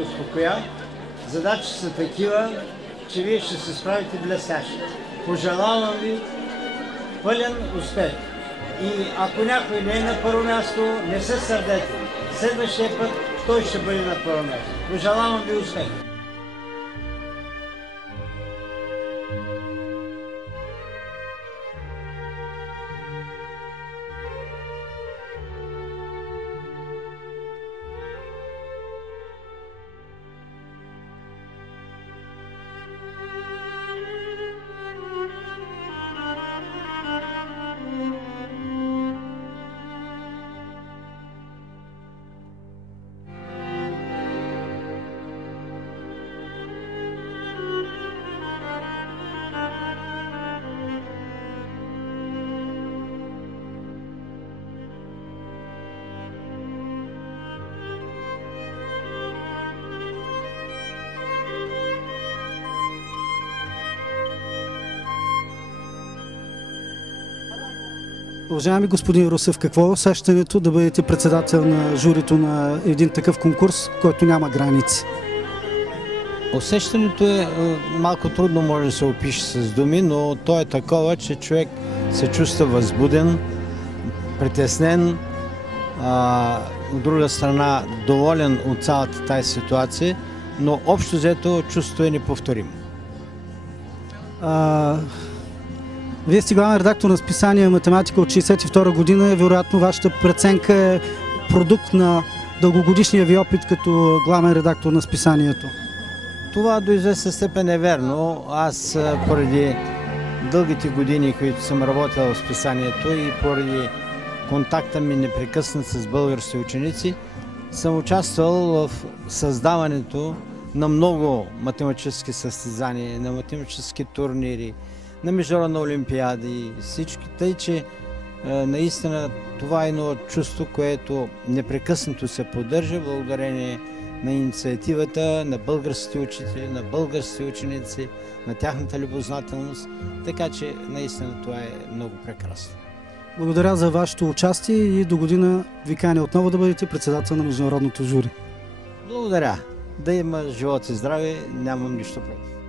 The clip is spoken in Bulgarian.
ви успокоя. Задачи са такива, че вие ще се справите блестящо. Пожелавам ви пълен успех. И ако някой не е на първо място, не се сърдете. Следващия път той ще бъде на първо място. Пожелавам ви успех! Уважаеми господин Русев, какво е усещането да бъдете председател на журито на един такъв конкурс, който няма граници? Усещането е малко трудно може да се опише с думи, но то е такова, че човек се чувства възбуден, притеснен, от друга страна доволен от цялата тази ситуация, но общо взето чувството е неповторимо. Вие сте главен редактор на списание Математика от 1962 година. Вероятно, вашата преценка е продукт на дългогодишния ви опит като главен редактор на списанието. Това до известна степен е верно. Аз поради дългите години, които съм работил в списанието и поради контакта ми непрекъснат с български ученици, съм участвал в създаването на много математически състезания, на математически турнири, на международни олимпиади, всички. Тъй, че наистина това е едно чувство, което непрекъснато се поддържа благодарение на инициативата на българските учители, на българските ученици, на тяхната любознателност. Така че наистина това е много прекрасно. Благодаря за вашето участие и до година ви каня отново да бъдете председател на международното жури. Благодаря. Да има живот и здраве, нямам нищо против.